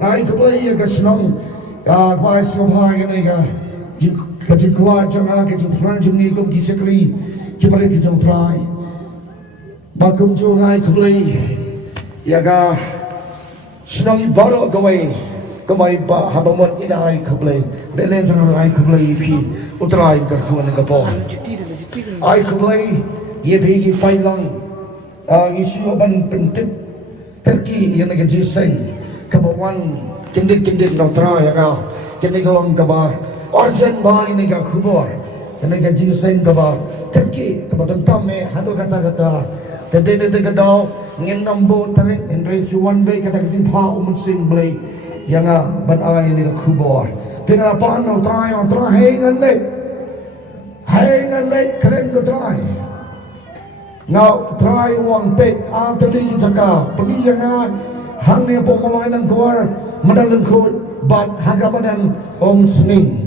ai ko play ka shnong vai so hai ne ka ji kwa changa ka ji fran ji ni kom ki sekri ki pare ki jong try ba kom jo hai ko play ya ga shnong baro ko mai ba habamot ina ai ko play le le jang ai ko play phi utrai ka ko ne ka po ai ko play ye bhi ki pai lang isu ban pentit terki yang nak jiseng kebawan kindik nak try ya kau kindik long kebar origin bah ini kau kubur yang nak jiseng kebar terki kebadan tamme hadu kata tede kedau ngin nambo tarik indri cuan be kata kecil pa sing blay yang ban ai ini kau kubur tinggal apa nak try hengan let keren kau try. Now try one pet after the Jaka, Punianga, Hangni Mawlai Nongkwar, Madalan Kut, but Hagabadan Sning.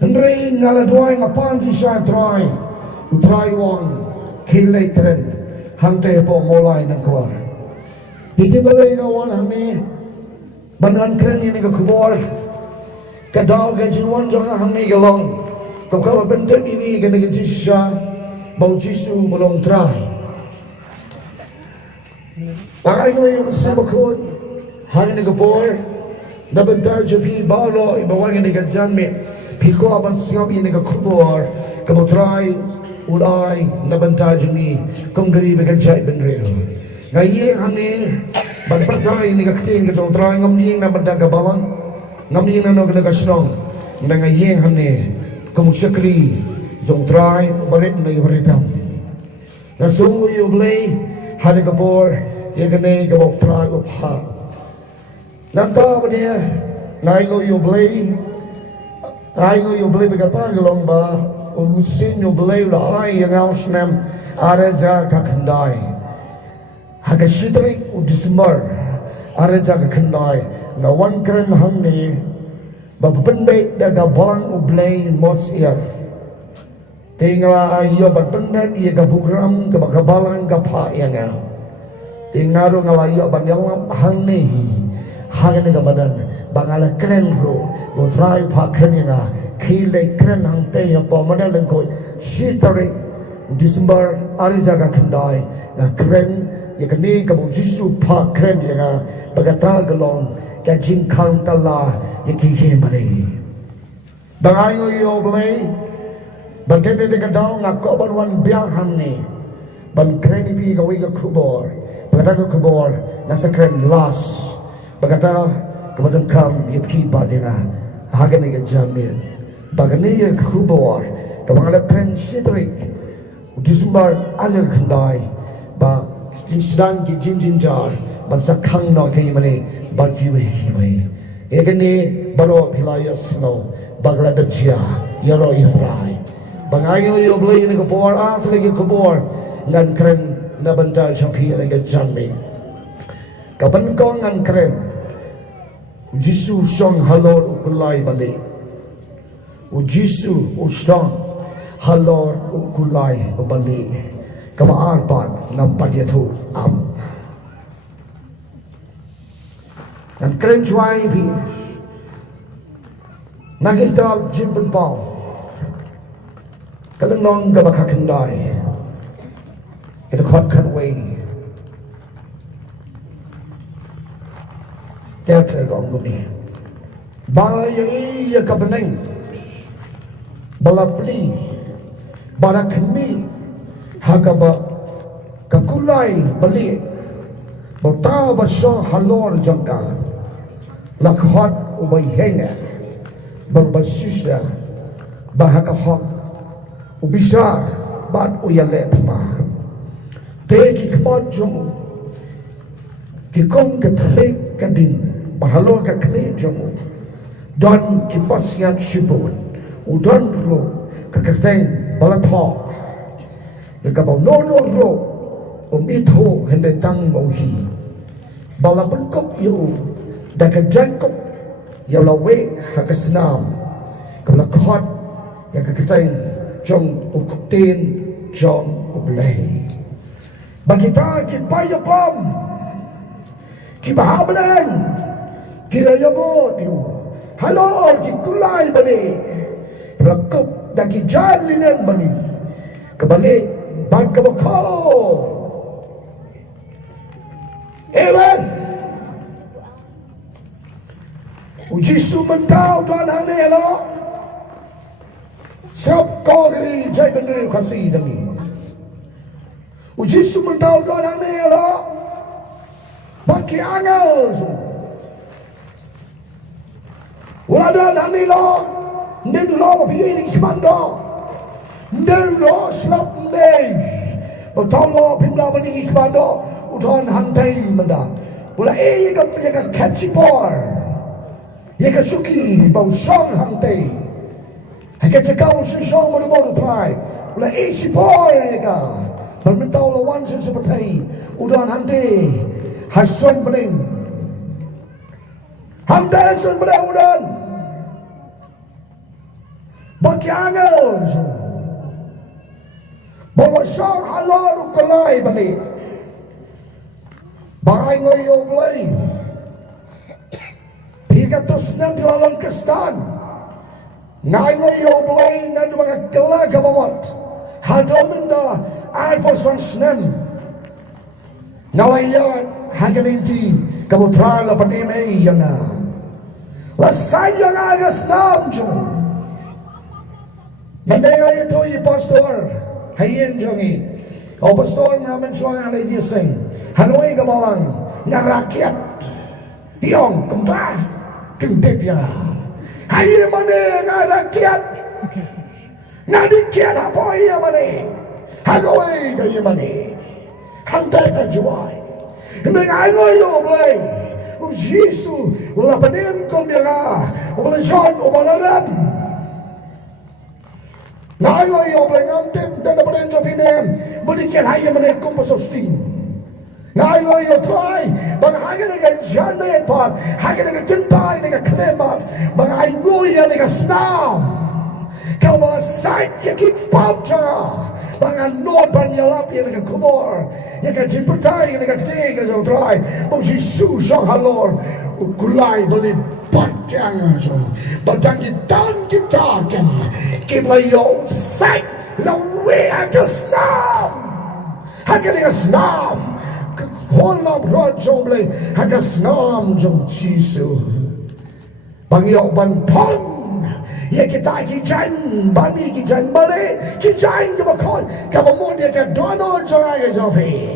Henry Naladwang upon Jisha try one, kill later, Hante Mawlai Nongkwar. He did a one Hame, Banan Krenny Kubor, Kadao Gajin one Janga Hame along, Kokava Bentani and the Jisha. Bau Jisu belum try. Pakai ko yung sabakot, hangin ni kapor, nabentar jabi balo ibawang ni kadyan me, piko aban singabi ni kakubor, kamo try ulay nabentar jani kung gari bagajay benril. Ngayon hangin bagpatay ni kakting katong try ngamning nabentar kabalang, ngamning na nagnagasnong, na ngayon hangin kung syakri. Jong try barit na ibaritam. Nasungo yung blay, hari kapor, yung ganay kabok try upha. Nanta ba niya, naigo yung blay, bagatalong ba, umusin yung blay, laay yung aus nam, araja kakanday. Hagashitrik u December, araja kakanday, ngawan karen hangni, babapendek daga balang u blay mots iyaf. Tinggal ayo berpendat ia kebugram kebakabalan kapa yang tinggal ngalayo banyalam hangnehi hangene kebadan bangala keren ro botrai pakren yang kile keren hangte yang pemadalan ko shitari December ari jaga kendai keren yang kini kamu jisu pakren yang bagata gelong kajing kang tala yang kihe mari bangayo yo blay Bagay na daw nga ko ban biang hamni ban kreni pi gawi ga kubor bagata ga kubor nasa kren las bagata kebadan kam yipki badina hagan ga jamil bagani ga kubor kabangala kren shitrik December alir khandai ba sedang ki jinjar ban sakhang no kai mani ban hiwe egani baro philaya snow bagla dajia yaro yafrai Bangayo yung blay ni kapor, lagi kapor, ngan keren na bantal champi na gajami. Kapan ko ngan keren, Jisu song halor ukulay bali. Jisu usong halor ukulay bali. Kamaarpan ng padyatu am. Ngan keren chuay pi, nagitawag jimpen pao. Kalau nong gabak kendai, itu kuat way. Teater orang ini, bala yang kabeneng, bala beli, bala kemi, hagaba kakulai beli, botau basah halor jangka, lakhot ubay henga, berbasisda, bahagahok. Ubisar bat uyalet ma teki kemot jomu kikong ketalik kadin bahalor kakle jomu don kipasiat shibun udon ro kakatain balatho kakabaw no ro ito hende tang mauhi balapun kop yu dakajangkop yalawe hakasnam kalakot yakakatain trong ukutin trong ublay bagita kipayapam kibahablan kira yabo tiu halor ki kulai bani rakup daki jalinan bani kebalik bag kebako amen uji sumentau tuan hane lo sab ko kali jai bener kasih jangi uji sumentau tuan hane lo bagi angel wala hane lo nden lo bi ni kimando nden lo slap ndei betul lo pimla bani kimando udon hantai manda wala ye ka catchy por ye ka suki bau song hantai ha ka cakau si song mo mo try wala si por ye ka bermentau lo wan seperti udon hantai hasun bening hantai sun bening udon bakiangel bawa song halor kulai bani Barai ngoyo play. Pika tos nang lalang kestan. Ngai ngoyo play nang mga kala kabawat. Hadomenda ay po sang snem. Nawayan hagalinti kamutrala panimay yana. Lasay yang agas nam jo. Mandaya ito i pastor. Hayin jongi. O pastor namin suang alay dia sing. Hanoi kemalang na rakyat yang kembali kendeknya hai mana na rakyat na dikiat apa ia mana hanoi kaya mana hantai kajuai mengai ngoyo blai ujisu wala panen komira wala jon obalaran ngai ngoyo blai ngamtep dan panen jopinem modikiat hai mana kompososting ngai ngoyo try bang hagen dengan janet pat hagen dengan tentai dengan klemat bang ai ngoyo dengan snam kau masai ya ki pauta bang anod jingialap ya dengan kubor ya kan jimpertai dengan tega jo try bang jisu so halor kulai beli pakang so batang kita kan kiblayo sai lawe aga snam hagen dengan snam Honam rajomle hagas nam jom chisu bangyo ban pon ye kita ki jan bani ki jan mare ki jan ke bakon ka mo de ka dono joya jofi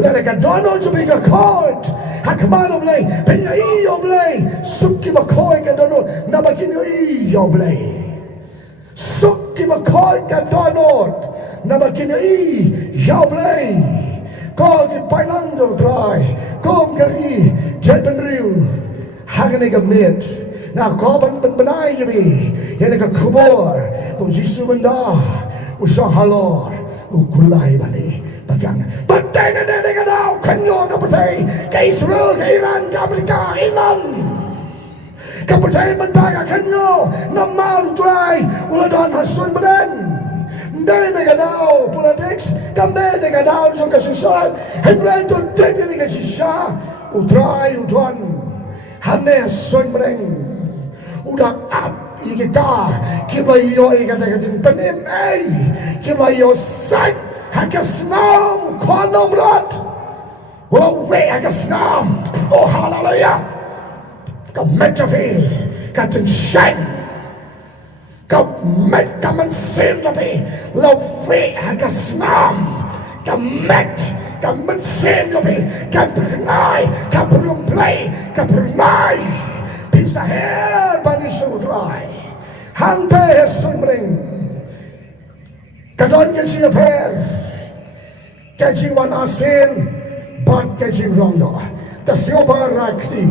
le ka dono jobi ka court hakmano ble penya iyo ble sukki bakoi ka dono na bakino iyo ble sukki bakoi ka dono na bakino iyo ble kau di Pailando try, kau kari jalan riu, hagne gamet, na kau benai jadi, yang nak kubur, kau jisu benda, usah halor, ukulai balik, bagang, batai nade dengan dau, kanyo kapatai, ke Israel, ke Iran, ke Amerika, Iran, kapatai mentara kanyo, namal try, uladan hasun badan. Dari dengan daw politics, kami dengan daw sa kasisyan, hindi ito tayo ni kasisya, utray, utuan, hanes, son mereng, udang ap, ikita, kibayo, ikata-kating panim, kibayo, say, hagasnam, kwanam rat, wawe, hagasnam, oh hallelujah, kametafi, katin shen, kamet kaman sin tapi lawe hagasnam kamet kaman sin tapi kapernai kapernai kapernai bisa her bani sudrai hante sumring kadonnya siaper kajing wan asin bat kajing rondo tasioba rakti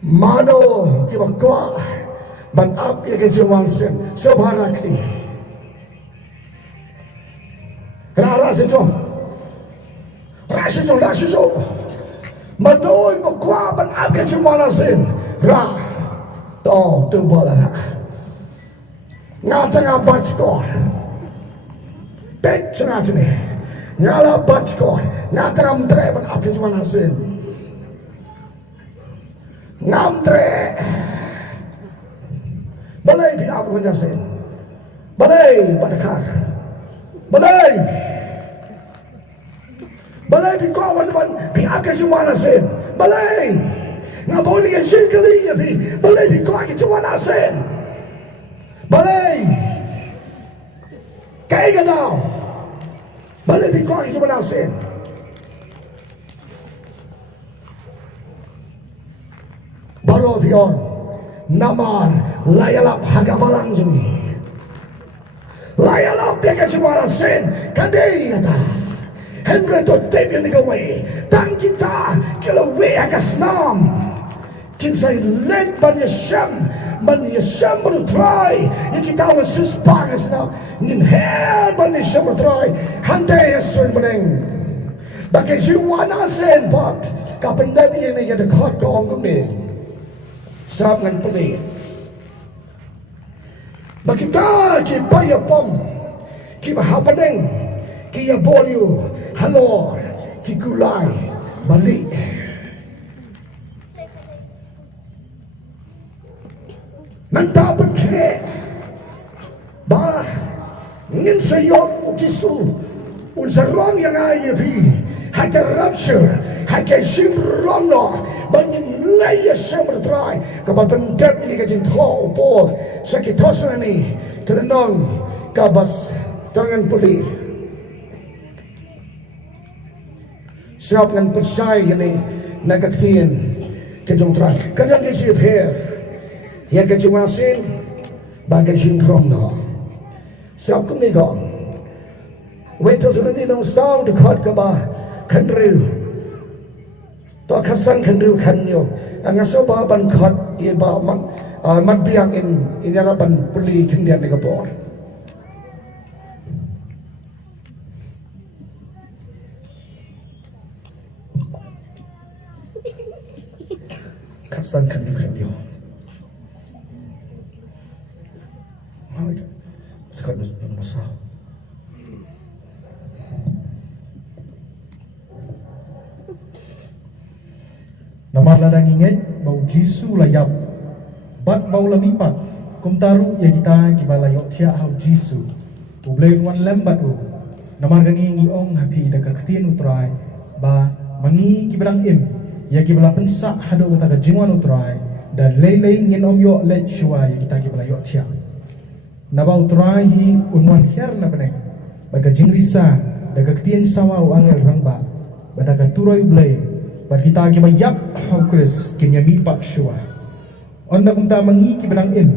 Mano iba kwa ban up ya kejuan sen sobharakti rara sejo rashijo mano iba kwa ban up kejuan sen ra to tu bola ngata ngabat skor pek chnatne ngala bat skor ngata ngamtre ban up kejuan sen ngamtre balai di apa punya sen balai badakar balai di kawan di agak semua sen balai ngaboli yang sen kali ya balai di kawan semua sen balai kayak gana balai di kawan semua sen baru pion namar layalap hagabalang jumi layalap dia kecuali sen kadai kata Henry to take in the way dan kita kalau we agas nam kinsa led ban yasham baru try yang kita wasus pagas na ngin her ban yasham baru try handai yasun beneng bagai jiwana sen pot kapan nabi yang ada dekat kong kami serap ngan peli bakita ki payapom ki bahapadeng ki yabolyo halor ki gulay balik mantapon ke ba ngin sayok utisu unsa rong yang ayabi haka rupture haka simrono bangin laya semerdrai kapatan dep ni kajin tho po sakitosa ni kelenong kabas tangan puli siap ngan persai ni nagaktiin kajong trai kadang ke siap her ya kajumasin bagai simrono siap kum ni ko wait till ni nong sao dekat ka ba kanriu to kasan kanriu kanyo ang aso ba ban khat i ba mat biang in yaraban puli kindian ni kapor kasan kanriu kanyo ay dekat masa Namar ladang inget bau jisu layap bat bau lamipat kumtaru ya kita kibalayok tia hau jisu ublay wan lembat u namar gani ngi ong hapi daga ktin utrai ba mangi kibarang im ya kibala pensak hado utaga jingwan utrai dan lelei ngin om yo let shua ya kita kibalayok tia naba utrai hi unwan her na beneng baga jingrisa daga ktin sawa u angel rangba badaga turoi ublay Bar kita kita yap haukus kenya mi pak shua. Onda kumta mangi kibalang in.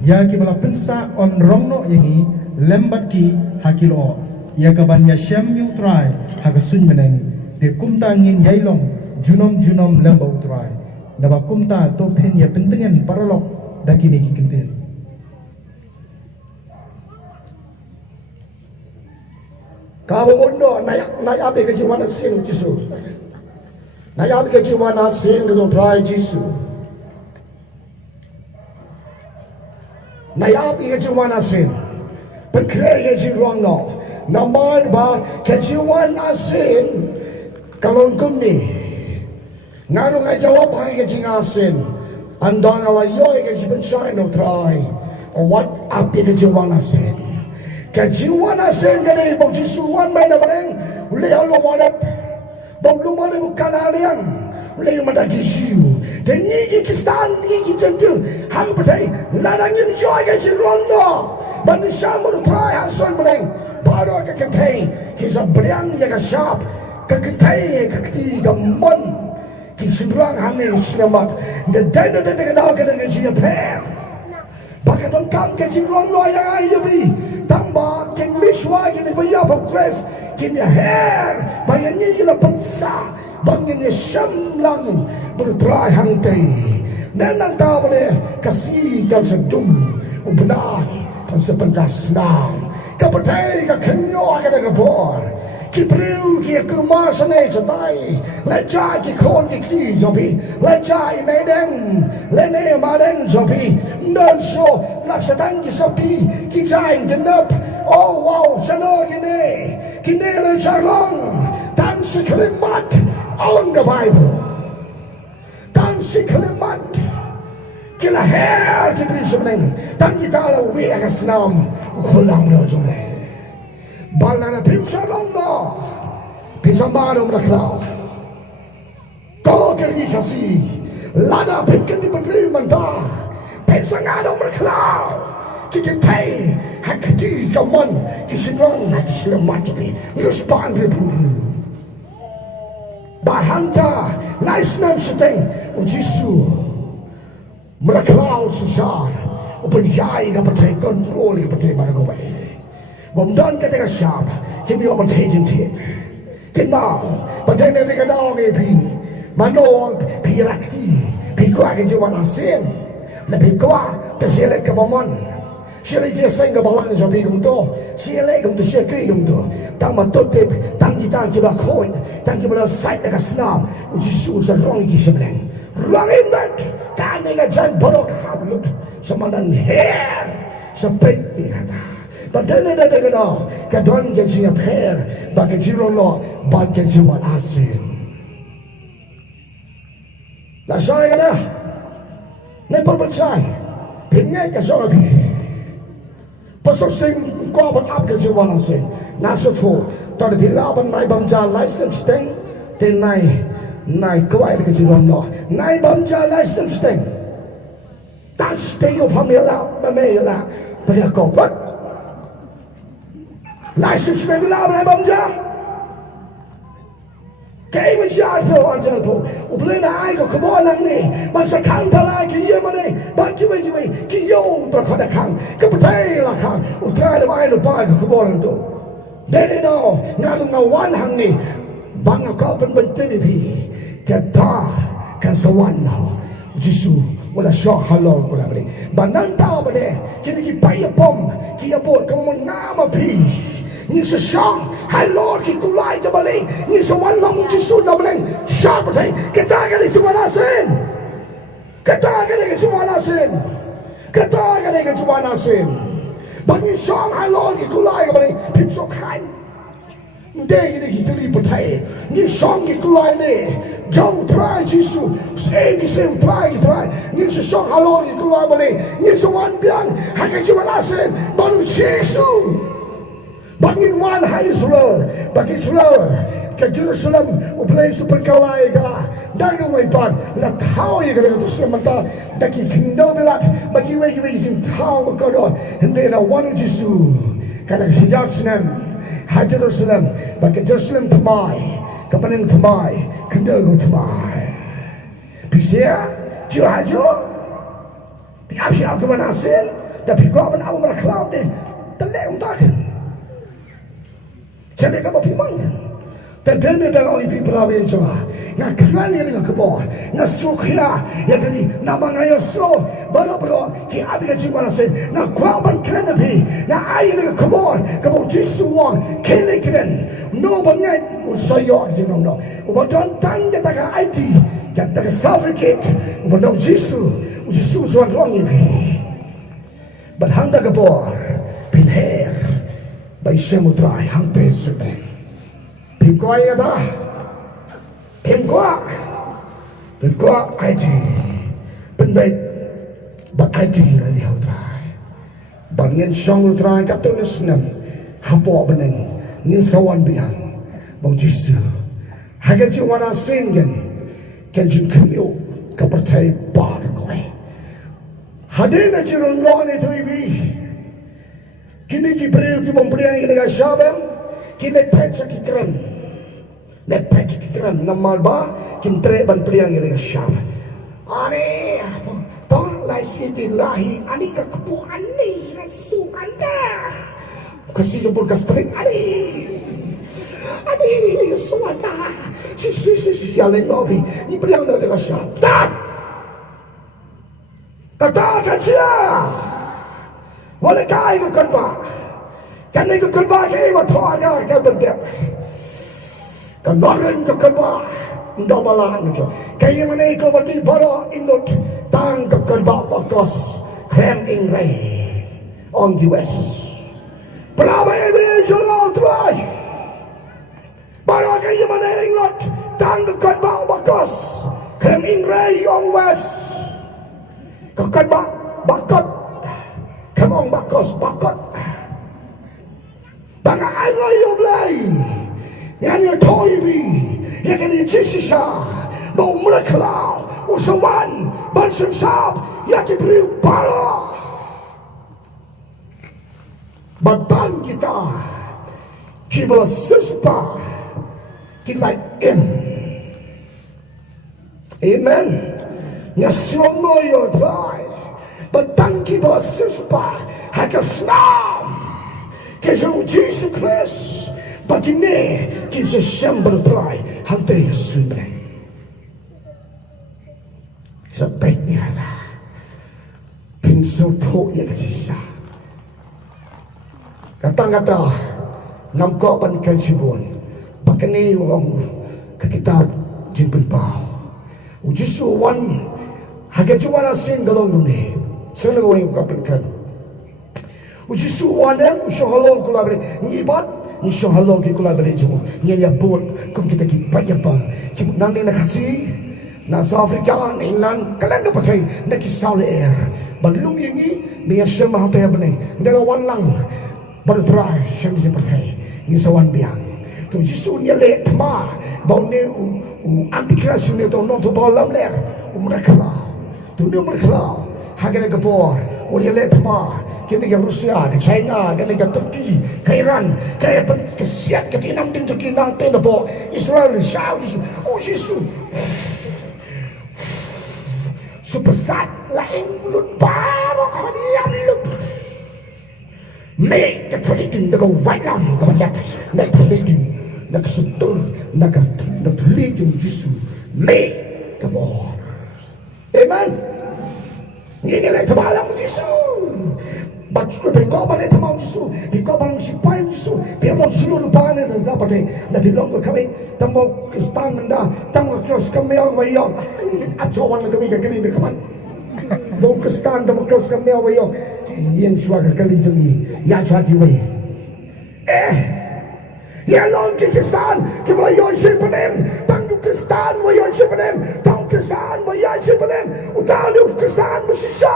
Ya kibala pensa on rongno yangi lembat ki hakilo. Ya kaban ya syam yu try hagasun meneng. De kumta ngin yailong junom lembau try. Naba kumta to pen ya pentengan paralok dakini kikentil. Kau undo naik abe kejiwana sin jisu. Naik ke jiwana sin dengan try Jisu. Naik ke jiwana sin. Berkreasi ke jiwana no. Namar ba ke jiwana sin kalau kuni. Ngarung aja lopang ke jiwana sin. Andang ala yo ke jiwan shine no try. What api ke jiwana sin. Ke jiwana sin kene bau Jisu wan main bareng. Uleh alo malap. Bau mana bukan aliang, mulai mendaki jiu. Dan ni kisah ni jentil, hampir ladangin joy ke jirondo. Manusia mulu try hasan mereng. Baru ke kentai, kisah beriang jaga sharp. Ke kentai ke ketiga mon. Kisah berang hamil selamat. Dan kedau ke dengan jiaper. Pakai tongkang ke jirondo yang ayabi. Tambah king miswa kini bayar progress. Kini her bayangnya ialah bangsa bangnya syamlang berterai hantai dan tahu boleh kasih kau sedum benar dan sepentas senang kepertai ke kenyo ke negapor kipriu ki kemasane cetai lejai ki kon ki jobi lejai medeng lene madeng jobi dan so lapsatan ki sopi ki jain genap oh wow chano gini kini shillong dan sekelimat on the Bible dan si kelemat kila her kita sebenarnya dan kita lalu akan senam ulang rozuleh balana pimsa longga pisa marom raklau kau kerja kasih lada pimkan di beri mentah pisa ngadom raklau kita tay hakti kaman kisinong nak selamat ni respon berburu bahanta laisnam seteng ujisu meraklau sesar upenjai dapat kontrol dapat barangawai bomdan kata siap kimi dapat jentik kenal pada negara dong epi mano pirakti pikwa kejiwan asin lebih kuat terselek ke bomon sila dia sehingga balang jadi gumdo sila gumdo sila gumdo tang matutip tang kita kita koi tang kita site dekat senam uji susah orang kita sebenarnya orang ingat kan negara jangan bodoh kabut semadan her sepet ni kata padahal ada kena kadon jadi her bagi jirono bagi jiwa asin lah saya kata ni percaya pingai kesoabi pasal kau berap ke jiwa nasi nasi tu tadi bila abang naik bangsa license teng naik kuai ke jiwa no naik bangsa license teng tak stay of hamila memela pada kau buat license teng bila naik bangsa kau mencari aja tu, boleh naik ke kebun ni, masa kang talai ke ia mana, bagi kiau terkada kang, kebetul lah kang, utara ada main lupa ke kebun tu. Dari dah ngadung ngawan hang ni, bang kau pun bertemu pi, kata kan sawan now, Jisu, wala syah halal wala beri, banan tahu beri, kini kipai pom, kia bot kamu nama pi. Ni sesang halor ki kulai je balik ni sewan long jisu dah balik siapa tay kita kali cuma nasin bagi sang halor ki kulai balik pipsok kan ndai ni ki petai ni sang ki kulai le jauh try jisu same try ni sesang halor ki kulai balik ni sewan biang hanya cuma nasin baru jisu bagi wan hai Israel bagi Israel ke Jerusalem uplay super kalai ka dagang waipan la tau ye ka tu semata daki kindo belat bagi we in tau kodon hindi na one Jesu kata sejak senam ha Jerusalem bagi Jerusalem temai kapanin temai kindo temai bisa jurajo tiap siap ke mana sen tapi kau pun awak meraklau deh telek untak jadi kamu pimang, terdengar dalam orang people awam semua. Yang kerana yang kebor, yang sukia, yang ini nama ngaya so, baru kita ada cuma nasi, yang kuaban kerana pi, yang air yang kebor jisu wang, keren, no banget usayok jinong no, ubadon tang jata ka IT, jata ka suffocate, ubadon jisu suan ruang ini, berhanda kebor, pinher. By semutrai hang pesebeng, pimkoi ada, pimkoi IT, penbaik, but IT lagi hal trai, bangin song trai katun senam, hapo beneng, ngin sawan biang, bang jisu, haga jiwana singen, kenjin kemio, kapertai bar koi, hadena jirun loh ni tuibi. Kini ki beri ki pemberian ki dengan syabam ki lepet ki kram namal ba ki tre ban berian ki dengan syab ani to lai siti lahi ani ka kepu ani rasu anda kasih jempol kastrik ani suata si jalan novi ni berian dengan syab tak katakan dia wala kai ko kalba kanai ko kalba ke wa thoa ka bendep kan noren ko kalba ndo balan ko kay mane ko bati baro indot tang ko kalba pakos krem in ray on the west brava e jolo try baro kay mane indot tang ko kalba pakos Hem ingray yong west. Kakad bakot. Kamong bakos bakot. Banga angoy yung lay. Yan yung toivi. Yan yung chisisya. Mau mereklau. Usawan. Bansang sap. Yan yung para. Batang kita. Kita sispa. Kita in. Amen. Nga shnong yo try. Batang kita sispa. Haka shnong. Kasi Jesus Christ. Bagine. Kita siyambar try. Hante yasunan. Sa baik niya na. Pinsul to ya kasi siya. Kata-kata namko pan kansibon bakani wong kakitab jinpun pao ujisu wan hagajuana sin galong nune sana going kapan kan ujisu wanem shohalol kulabre ngibat ni shohalol ki kulabre jo nya bot kum kita ki payapang ki nang na kasi na sa Afrika England kalang pakai na ki saule air balung yangi biya shema hata bane dalawan lang baru try siyang seperti ni sawan biang tu jisu ni le thma bau ne antikras ni to non to balam ler mereka tu ni mereka hagale gapor o ni le thma kini ke Rusia ke China kini ke Turki ke Iran ke kesiat ke tinam tin Turki nang tin bo Israel shau jisu o jisu super sat lain lut barok hadiam lut Make the politician the go right now, the left, the politician, the sutur, the religion, Jesus, make the war. Amen. Ini lah terbalang Jesus. Baca berkobar itu mau Jesus, berkobar sipai Jesus, berkobar seluruh panen dan dapat le bilang kami, tamu Kristan menda, tamu Kristus kami orang bayar, acuan kami kami berkaman. Bom Kristan tamu Kristus kami orang bayar. Yang suara kali tinggi, yang cuaca wei. Yang long Kristan, kita yang siapa tangguh Kristan, yang siapa tangguh Kristan, yang siapa utang Kristan bersisa,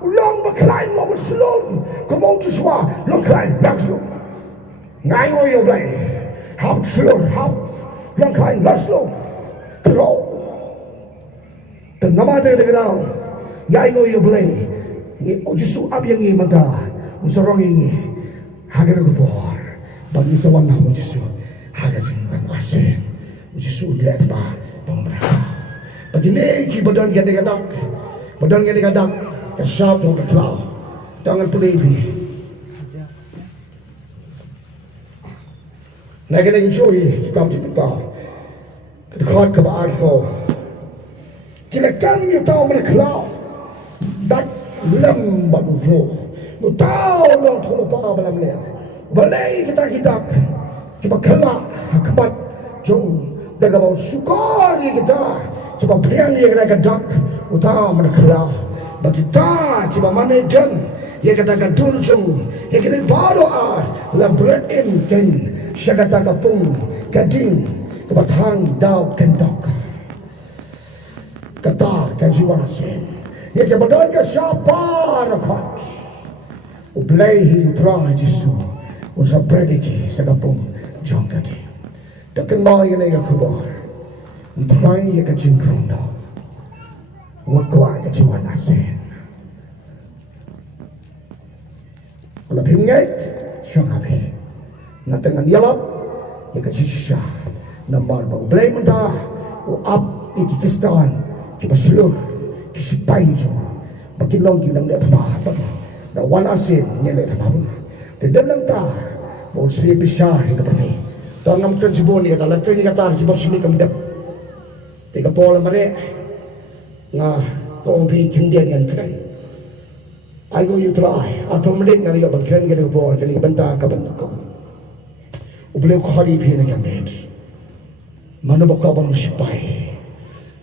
ulang berkelain mau berselong, kemau tuswa, long kelain langsung. Ngai ngoyo blai, hap selong, hap long kelain langsung, kerau. Dan nama dia kenal, ngai ngoyo blai. Ujisu ab yang ini mata, usarong ini, hagar gubor, bagi sawan nama ujisu, hagar jenggan asen, ujisu lihat apa, pemberah. Bagi ni badan gede gadak, kesal dong berkelau, jangan pelebi. Nak kena cuci, kita ambil kau, dekat ke arko, kita kami tahu berkelau, dat lem baru roh, tahu long thulu pa balam le, balai kita kita kelak kebat jong, daga bau sukar kita, kita berian dia kena gadak, utama mereka, bagi kita kita mana jeng, dia kata gadul jong, dia kena baru la bread in ten, syakata kapung, gading, kebatang dau kendok, kata kajiwan sen. Ya ke badan ke siapa rakat ublai tra jisu usa prediki sa kapong jongkati dakan mo yan ay kakubar try ya ka jingrong na wakwa ka jiwan asen alapim ngay siyang api natangan yalap ya ka jisya nambar ba ublai manda o up ikikistan kipasulur kisipai jo bagi long gilang dia apa da wan asin ni le tabu de dalam ta bo sri besar ke pati to nam kan jibon ni kata lakay ni kata jibon simi kam dep te ka pola mare nga ko bi kindian kan kren I go you try automatic ngari yo ban kren ke bor ke ni banta ka ban ko uble khari phi ne kan bet mano ba ka ban sipai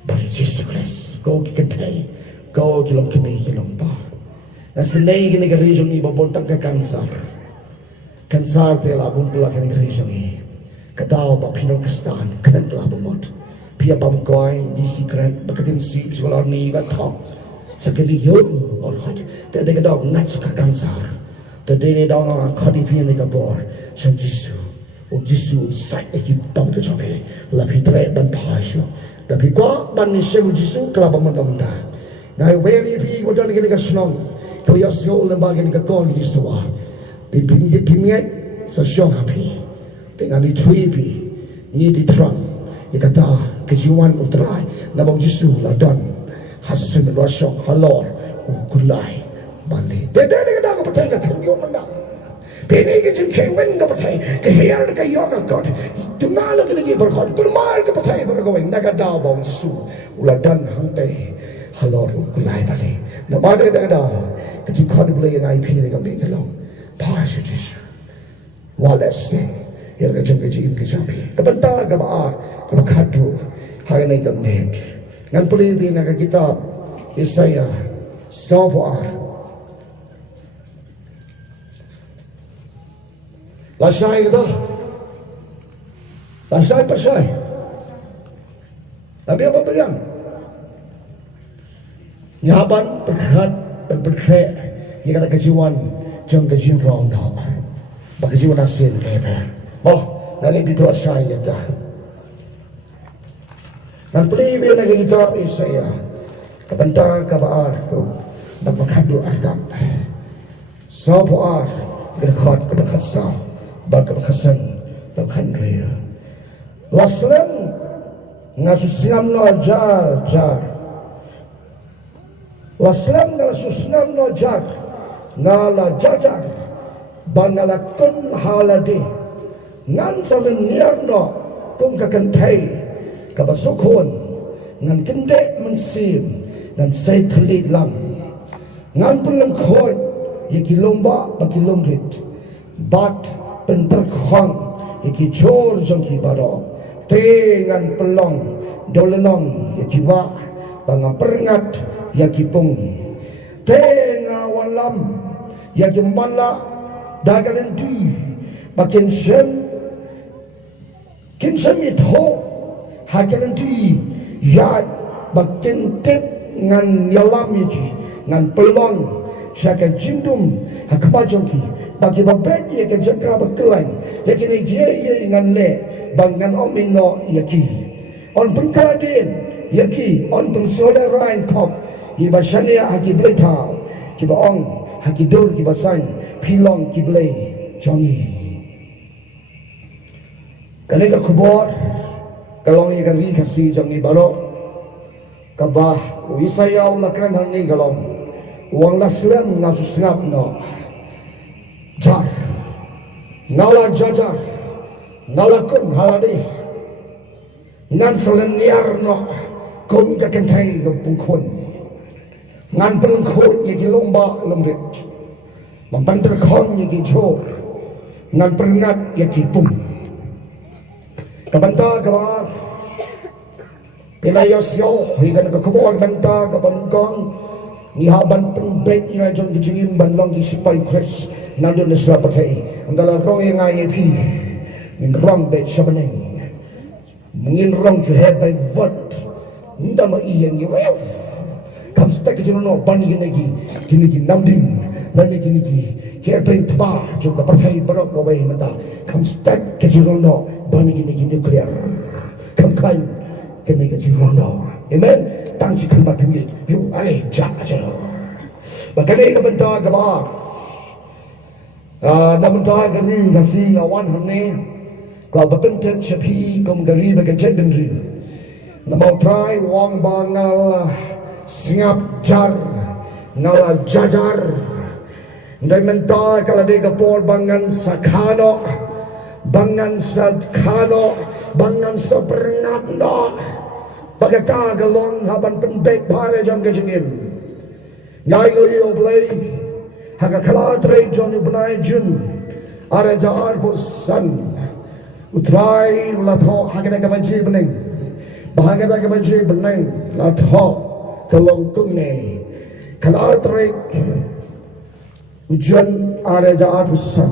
bari Jesus Christ kau kita, kau kilom kami kilom pa. Nasinay kini region ni babontak ke kansar tela bun pula kini region ni. Kadaw ba Pinokistan kadang telah bomot. Pia bam koi di secret bakatin si sekolah ni kat top. Sekali yo orhot. Tadi ke dog nat suka kansar. Tadi ni dog khadi fian ni kabor. Sang Jisu. Jisu sai ki tong ke chope. La pitre ban pasyo. Tapi ko ban ni shemu Jisu kala bam dam da. Ngai weli pi ko dan ke ka shnong. Ko yo syo lembaga ni ka ko ni Jisu wa. Pimpin ki pimngai sa shong hapi. Tengah ni thui pi. Ni di trong. Ikata kejiwan utrai nabang Jisu la don hasim rasyong halor ukulai bali dede kada ka patay ka kanyo manda pini ke jin kewen ka patay ke hiar ka yoga god tumalo ka ni berkhot kulmar ka patay bergawing nagada bang Jisu ula don hangte halor ukulai bali namade kada ka jin khod bli ngai phi ka mi kalong pa Jisu wallace yang kejam kejim kejapi kebentar kebaar kebakadu hari ini kemet ngan peliti nak kitab Yesaya Sofoar lasai itu lasai persai tapi apa bilang nyaban berkat dan berkhet yang kata kejiwan jom kejim rong dah bagi jiwan asin keber oh, nali bito asay yata. Nang piliwi na gito Isaya, kabanta kabaar ko, nagmakado artam. So po gakot kabakasa, bagkabakasan, bagkandriya. Laslam, nga susnam no jar. Laslam nga susnam no jar, nga la jar, bangalakun haladi. Ngan saling nierno kung kakantay kabasukon ngan kinde mensim ngan say telit lang ngan pelengkon yaki lomba baki lomrit bat penterkhang yaki jor jongki baro te ngan pelong dolenong yaki wa banga peringat yaki pung te ngawalam yaki mala dagalendu bakin sem Kinsam ito hakalanti ya bakin tip ngan yalam iki ngan pelong saka jindum hakmajongki bagi babet ye ke jakra bekelan yakin ye ngan le bangan omino yaki on pengkaden yaki on pensolerain kop ye basania haki bleta ki baong haki dur ki basan pilong ki ble jongi kali ka kubor kalong ni kari kasi jang ni balo kabah wisayaw lakran hang ni kalong wang laslam nga susngap no jar ngala jajar ngala kun haladi ngan salaniar no kung kakentay ng pungkon ngan pungkon yung gilomba lumrit mampanterkon yung gijor ngan peringat yung gipung kabanta kabar pilayos yo hingga nagkakubuan banta kabangkong ni haban pembet ina jong gijingin banlong gisipay kres nandun na sila patay ang dalarong yung IAP yung rong bet siya baneng mungin rong siya hebay vod hindi maiyang yung kamsta kajinuno bani ginagi namding bani ginagi Kaya taba juga partai berok kawai mata kamstat kajirono bani ginagi nuclear kamkan ginagi kajirono amen tangsi kalbat pemil yu ale jaja bakane ka benta gaba na benta gani kasi awan hamne ka bapentet chapi kom gari bagajet benri na mau try wang bangal singap jar ngala jajar Ndai mentah kalau dia kapor bangan sakano, bangan sadkano, bangan sapernat no. Pagkaka galong haban penbek pala jang kajingim. Ngai loyo blay, haga kalatre jang ubnai jun, are za arbusan. Utrai latho haga daga banci beneng, bahaga daga banci beneng latho kalong kungne, kalatre. Ujian ada jahat usan,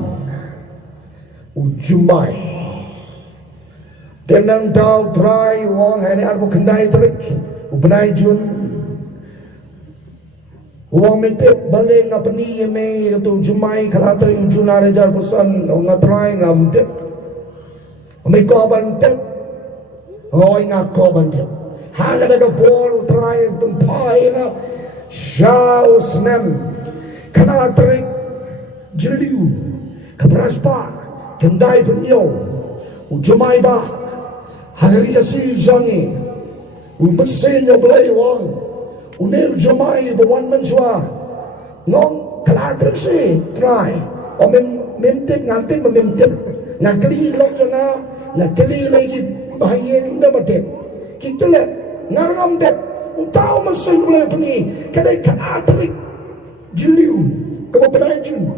ujumai, Tenang tahu try wong hari arbo kendai trik ubenai jun wong metep balik ngapni yeme tu jumai kalatri ujunare jar pesan ngatrai ngamtep amiko bantep ngoi ngako bantep hanga daga bol try tempai na shau snem kalatri jeliu kapraspa kendai penyo ujumai ba hari kasi jangi umesin yo belai wang unir jumai bawan menjua ngong kalatrik si try o memtip ngantik memtip ngakli lok jana ngakli lagi bahayen dah matip kita let ngarang tep utau mesin belai peni kadai kalatrik jeliu kau pedai jun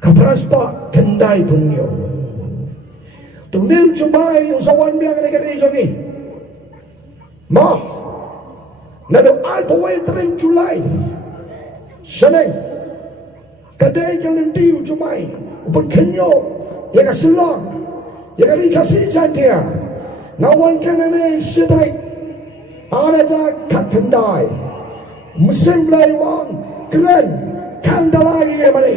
kapraspa kendai punyo Tumil jumai usawan biang negeri ni. Mah, nado alpawai tering Julai. Shnong, kadai kalenti jumai. Upun kenyo, yaga shillong, yaga rikasi jantia. Ngawan kanane shitrik. Araja katendai. Musim lai wang keren kandalagi emani.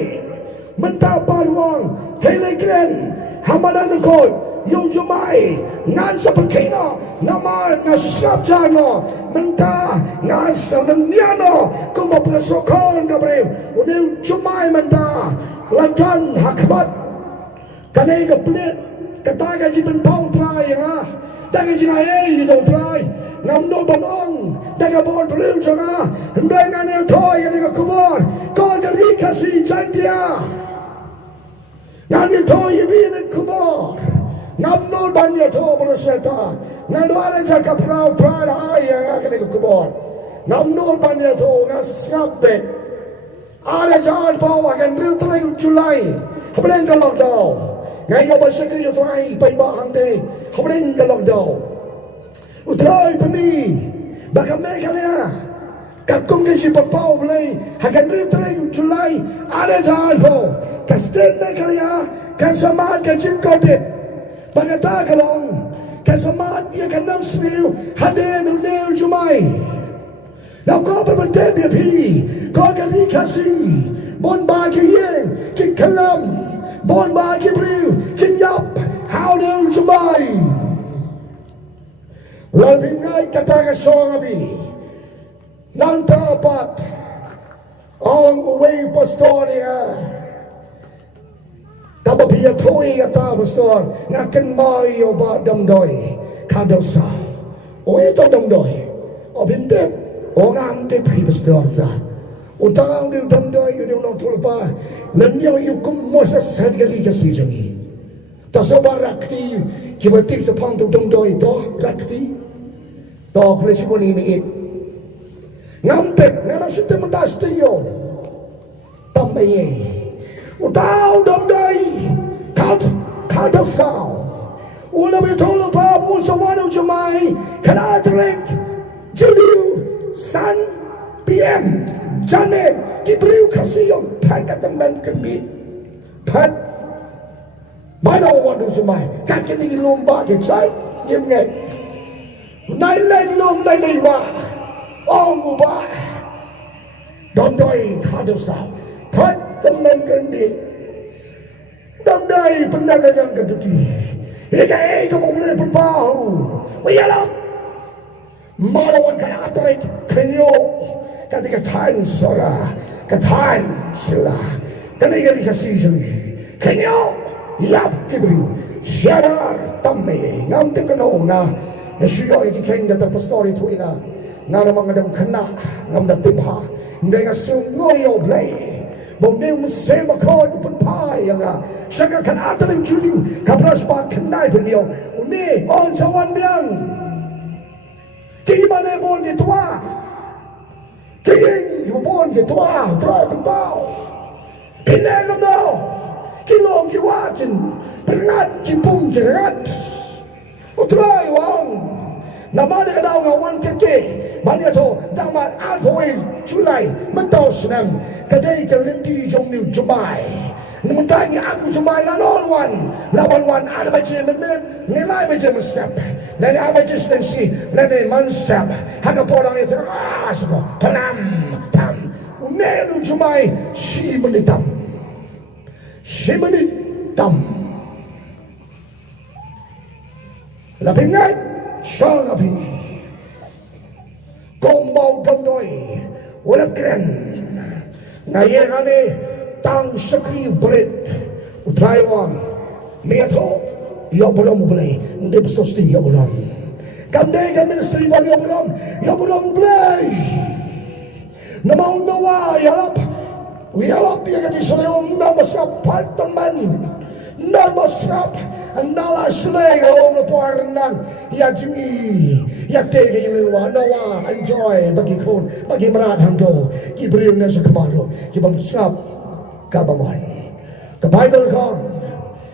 Mentapar wang hele keren hamadan kod. Yung jumai ngan sa pagkino naman nga sisap dyan menta nga sa nangyano kung maplasokon gabriel unil jumai menta lagan hakbat kanay kaplit kataga jibin pao try nga daga jinayay dito try ngamno banong daga bon bril nga hindi nga niya toy nga kubor kong gari kasi dyan dia nga niya toy ibinin kubor Namno banyak tu berseta, nado ada jaka prau prau ayah yang kena kubur. Namno banyak tu ngasiap bet, ada jalan bawa kan real terang Julai, habis kalau dah, ngaya bersekri tu ay pai bahang te, habis kalau dah, utrai peni, bakal mereka ni, kakung ni si pau belai, hakan real terang Julai, ada jalan bawa, kasten mereka ni, kan sama kecil kote. Pagkata kalong kasamat iya kanam sniu haden unel jumai now ko berbentep ya pi ko kali kasi bon bagi yeng ki kalam bon bagi briu ki yap how del jumai labi ngai kata ka song abi nanta pat on way pastoria Tapa pia toi ata pastor ngaken mai oba damdoi kadosa o ito damdoi o binte o ngante pi pastor ta utang di damdoi yu no tulpa nanyo yu kum moses hadgali kasi jangi ta soba rakti kibatik sa pang tu damdoi to rakti to klesi ko ni ngante ngana sitte mandas tiyo tambaye Utau damdai kadau sao ula betolo pa pun sawano jumai kanatrik jeliu san PM channel kibriu kasiyong pagkatamban kambit pat mana wano jumai kakini lomba kecai gimnget nailai lom nailai wa ong ba damdai kadau sao pat teman kendit damdai pendagang keduti ika kamu boleh berbahu wiyalah malawan kana atarik kenyo ketika tan sora katan sila ketika dikasih jeli kenyo yap kibri syadar tamme ngamte keno na syuyo iti keng data pastori tu ina na namang adam kena ngam datipha ndenga sungoyo blay Bom meu mesema kod penpai yang syaga kan ataring juliu kapras pa kenai penyo uni on sawan biang kimane bon di tua king bon di tua try pentau pineng no kilom kiwakin perngat kipung kirat utrai wang namada kadau ngawan keke mania to daman alpoi Julai mentau senang kadai kalenti jong ni jumai Namentanya aku cuma lawan wan ada baca menit nilai baca mestap dan ada baca stensi dan mestap haka porang itu semua tanam tam umelu cuma si menitam lapin ngai shall lapin kau mau bandoi wala keren ngayane tang sekri berit utrai wang meto yo belum boleh ndé bestosti yo belum kamde ke ministry bang yo belum boleh namau nawa yalap dia kata seleong nama apartemen nama siap andala selai orang lepas renang ya jimi ya tege lewa nawa enjoy bagi kon bagi merat hangdo kibrim nasa kemaro kibam siap kabaman ke Bible kan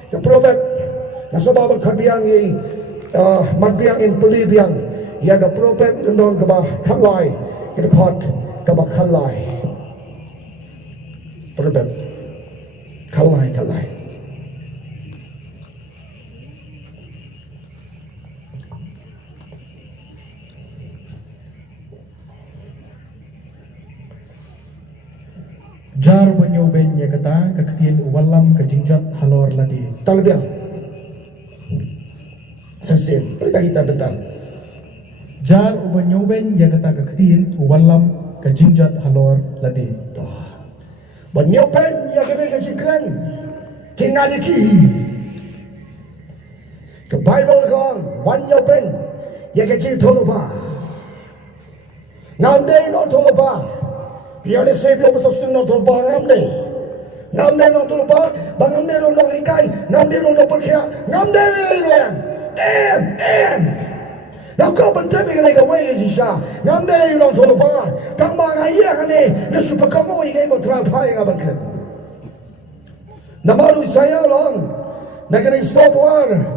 ke Proverb nasa babang kabiang i magbiang in pelibiang ya ke Proverb non ke bah kalai ke kot ke bah kalai Proverb kalai jar banyoben ya kata kaktian walam kejinjat halor ladi talbiang sesin kita bentar jar banyoben ya kata kaktian walam kejinjat halor ladi banyoben ya kata kejikran kingaliki ke Bible kan banyoben ya kejik toloba nande no toloba Biar saya biar bersosting nonton barang ni, ngamde nonton bar, bangamde nonton ikai, ngamde nonton perkia, ngamde nonton, Now kau penting dengan lega way sisa, ngamde nonton bar, kang mangaya kane, nesu pakamu ikai berterang pai ngaban kan. Namaru saya long, negeri Firstborn,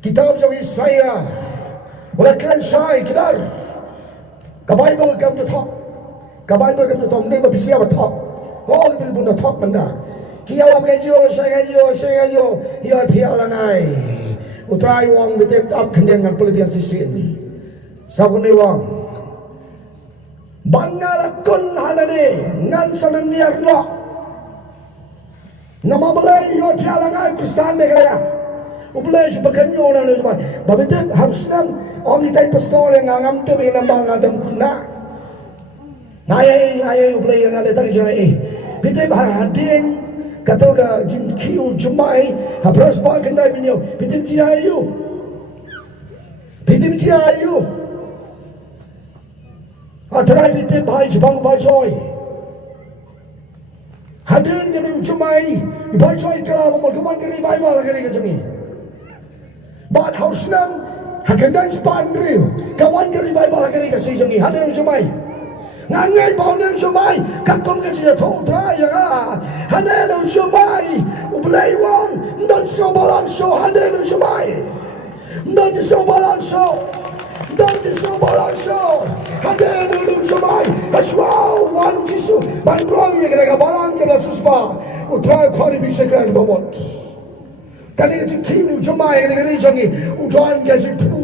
kitab jauh saya, oleh kalian saya kedar. The Bible come to talk. The Bible come to talk. Hindi ba bisiya ba talk? Oo, hindi ba na talk man da. Kiyaw kayo, saya kayo. Hiya tiya lang ay. Utray wang bitip up kanyang ang Pilipinas sisin. Sabi ni wang. Bangalakon halani. Ngan sa naniyarno. Namabalay yo tiya lang ay. Kristan may kaya. Ublay sa pagkanyo na naman. Babitip, harus nang orang kita pastor yang ngam tu yang nambang adam kuna. Ayai ublay yang ada tadi jangan Bitip hadin kata ka kiu jumai ha Firstborn kendai binyo. Bitip tiayu. Atrai bitip hai jibang bajoi. Hadin yang jumai bajoi kala mamuduman kini Bible kini kecungi. But haus nang hakandai spandri kawan dari Bible kini kasi jungi hadin jumai. Ngangai bawang jumai kakong kasi thong tra yang hadin jumai ublay wang dan sobalan so hadin jumai dan sobalan so hadin jumai aswau wan jisu bandrong yang kena barang kena suspa utrai khali bisakan babot kani kecil kini jumai kena jangi udan kasi tu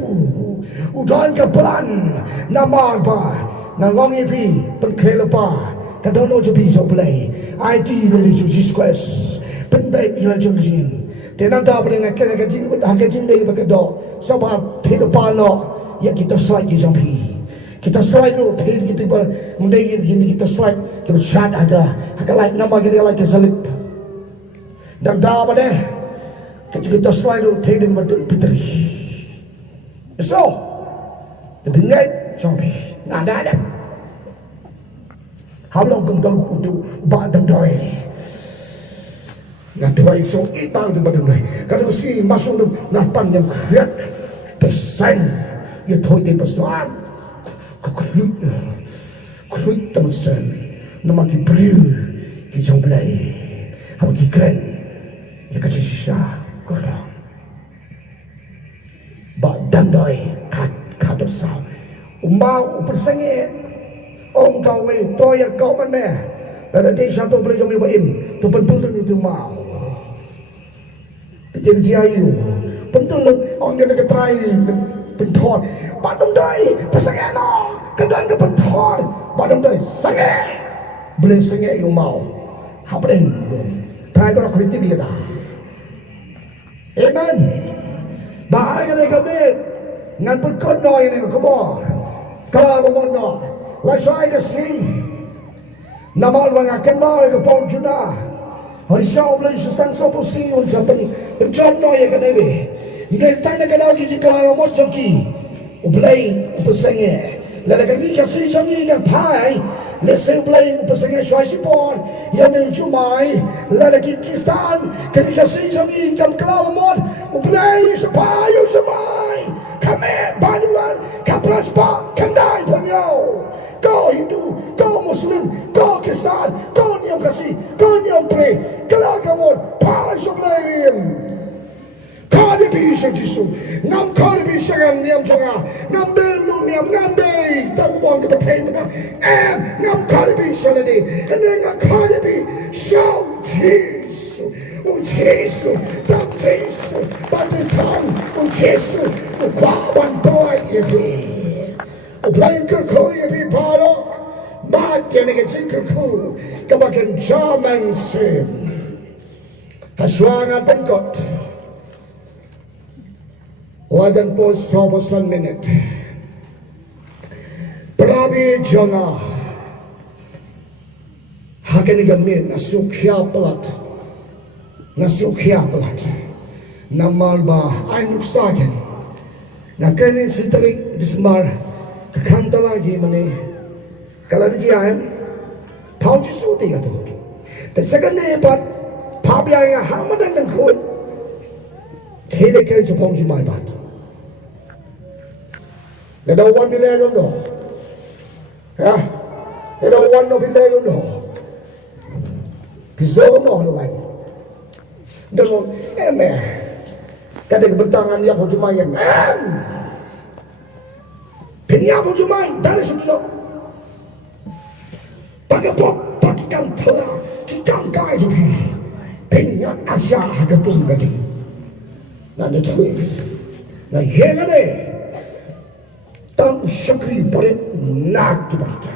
udan ke pelan nama apa nangong ipi penkhela pa kadono jubi joblay IT dari Jesus Christ penbaik ila jungjin tenang ta pada ngakela kajin hakajin dei bakado sabab thilpano ya kita slide ki jampi kita slide lo thil kita ber mundai gini kita slide kita shot ada hakalai nama kita like salip dan ta pada kita slide lo thil ber pitri so tebingai jampi ada how long kung daw ko ba dang doy nga doy so ibang dang badang kada si masong na pan yang kriat pesan ya toy de pastor kruit tamsan na makibriw ki jomblay ha makikren ya kasi siya korong ba dang doy kat sa umau persengi ông cầu về tôi là cậu bạn bè Ada di satu boleh kami baim. Tu pentul itu mau. Jadi ayu. Pentul orang kita ketrai pentor. Padam dai pasangan no. Kedan ke pentor. Padam dai sangat. Boleh sangat you mau. Hapren. Try kau kritik kita. Amen. Bahaya ni kami. Ngan pun kau noi ni kau bar. Kau mana? Lasai ke sini. Namal wang akan mau ke Paul Juna. Hari siapa boleh susah sopo si untuk apa ni? Pencam noi ke ni. Ini tanya ke lagi jika orang joki. Ublay upasenge. Lalu kami kasih kami yang pai. Lese ublay upasenge suai por. Yang mencumai. Lalu Pakistan kami kasih kami yang kelamot. Ublay sepai semai. Kami banuan kapraspa kendai punyau. Kau Hindu, kau Muslim, kau Kristen, kau niam kasih, kau niam pray. Kalau kamu pai sebelain. Kau bisa jisu, ngam kau bisa kan niam jonga, ngam belu niam ngam beri, tak buang kita kena. Ngam kau bisa lagi, ngam kau bisa jisu, jisu, tak jisu, bantuan, jisu, kau bantuan ini. Blain kerku ini paro, mat yang ngecik kerku, kebagian zaman sen. Haswangan pengkot. Wajan pos 9 minit. Prabi jonga. Hagen gamin nasukya pelat. Namal ba ainuk sagen. Nakene sitrik dismar kanta lagi mane. Kalau di ayam tahu jisu tiga tu. Dan sekarang pat pabiya yang hamadan dan kun. Khele Jepang jumai bat. Ada wan bilai yono. Ya, ada wan no bilai yono. Pisau no lawan. Demo kadang bentangan ya pun cuma yang Penya pun cuma dari situ. Pakai pop, pakai kantor, kita angkat je pi. Penya Asia agak pun lagi. Nanda tahu, na yang ada. Tang syakri boleh nak dibaca.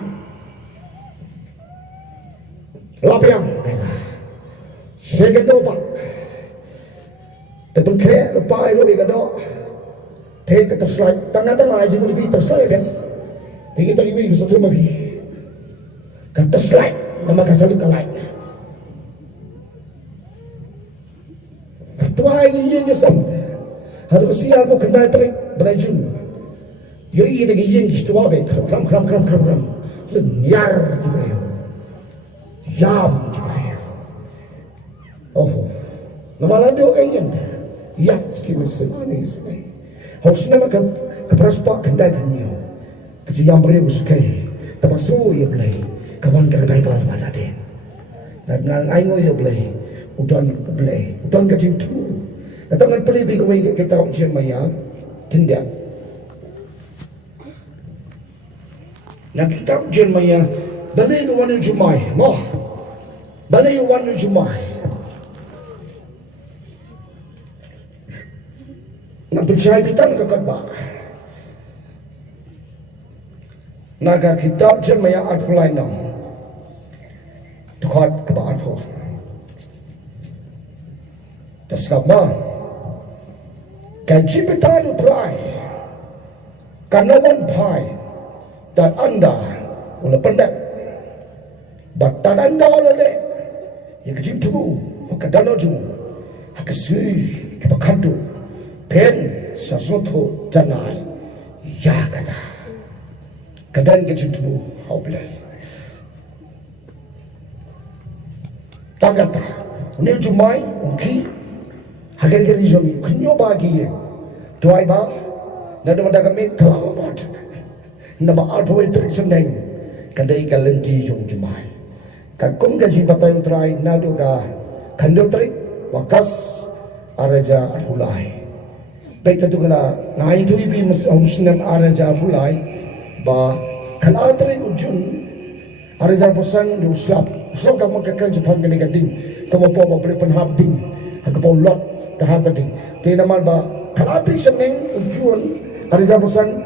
Lapiang, saya doa. Tapi kaya lepas itu berkata, take it to slide. Tengah-tengah aja mau lebih terslide kan? Tinggi tadi wih bisa terima lebih. Kata slide, nama kasar luka lain. Tuai ini yang jesam. Harus sial ko kena terik berajun. Yo iya lagi yang gitu abe. Kram. Senyar di beliau. Jam di beliau. Oh, nama lado kayan. Ya, sekian semani sekali. Harus nama kepraspak kendai punya. Kecil beribu sekali. Termasuk ia boleh. Kawan kedai bal pada dia. Dan aingo ia boleh. Udan boleh. Udan kecil tu. Datang pelibih kau kita ujian maya. Tindak. Nak kita ujian maya. Balai luan jumai. Moh. Balai luan jumai. Nak percaya bitan ke kebak. Naga kitab jemaya arpulai nang. Dekat kebak arpul. Terselama. Kaji bitan utrai. Kanawan pai. Dan anda. Ula pendek. Batan anda oleh. Ya kejim tubuh. Wakadana jumu. Hakasui. Kebakadu. Pen sesuatu janai ya kata kadang kecintu hau belai tak kata ini jumai mungkin hagen jomi kunyo bagi tuai ba nada mada kami kelamat nama arpoi trik seneng kadai kalenti jong jumai kakum gaji batai utrai nado ka kando trik wakas araja arhulai baik itu kena ngai tu ibi muslim araja fulai ba kana teri ujun araja pesan di uslap so kamu kekan Jepang kena gading kamu po boleh penhab ding kamu lot tahap gading tena mal ba kalati seneng ujuan hari jabusan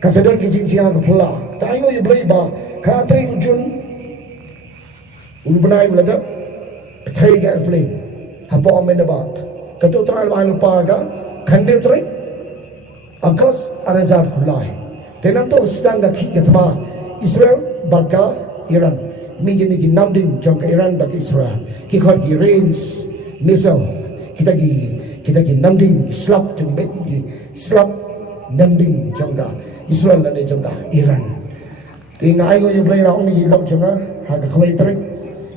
kasedon kijing cia kepala tayo you boleh ba kalati ujuan ulbenai belada thai ga airplane hapo amena ba kato tral ba lupa ga khande trai akas arajat khulai tenan to sedang ga ki katma Israel baka Iran migini ki namding jong ka Iran baka Israel ki khot ki range missile kita ki namding slap jong bet ki slap namding jong ka Israel la ne jong ka Iran tinga ai go you play la ong ni lok jong ha ka khwai trai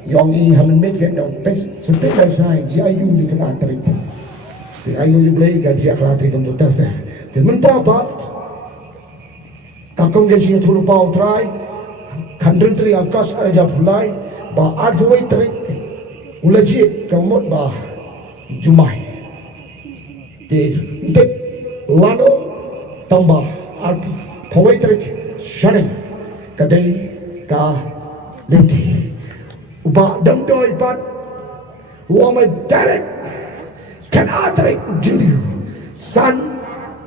yong i hamen met gen dong pes sepet la sai ji ayu ni ka trai ti ayu you play ga ji akla ti dong ta ti men pa ba takong ge ji thulu pau trai khandrin tri akas araja phulai ba athwai trai ulaji kamot ba jumai te tek lano tamba arpi thwai trai shaneng kadai ka lenti uba damdoi pat wama direct kan atrik diliu san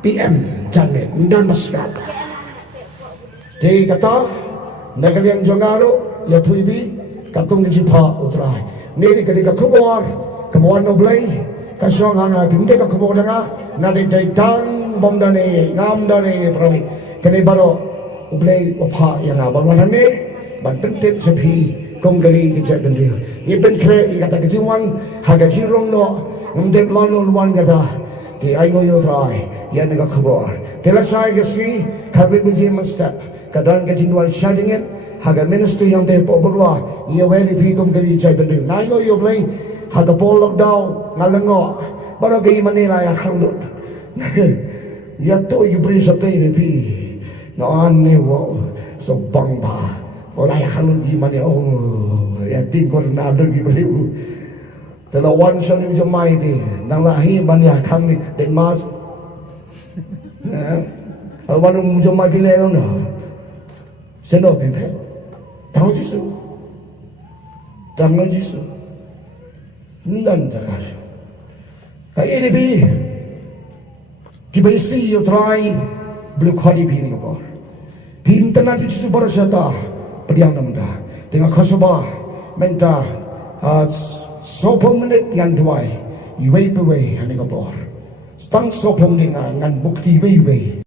PM channel dan maskat te kata nagaliang jongaro ya thuibi kakung ni pa utrai neri kadi ka khobor kamon no blai ka song hanga pinde ka khobor nga na de dai tang bom dane ngam dane prawi kene baro ublai opha yana balwan ne ban pentet sepi konggari kita bendil ni pen kre kata kejuan haga kirong no ngdep lano luan kata di ayo yo try ya nega khobor tela sai ge si khabe buji mustap kadang ke jinwal shading it haga minister yang te pobrwa ye weli pi konggari kita bendil na yo play haga pol lockdown ngalengo baro ge manila ya khalut ya to you bring something pi no anne wo so bang ba oleh kalau gimana ya tinggal nado gimana kalau wan sana bisa main di nang lahir banyak kami dan mas kalau wan bisa main pilih kan senok kan tahu jisu tahu jisu dan jagas kayak ini bi dibesi you try belum kali bini apa pintar nanti jisu bersyata Pediang namda tengah khosba menta sopom menit ngan duai iwei pewei ane kabor stang sopom dengan ngan bukti wei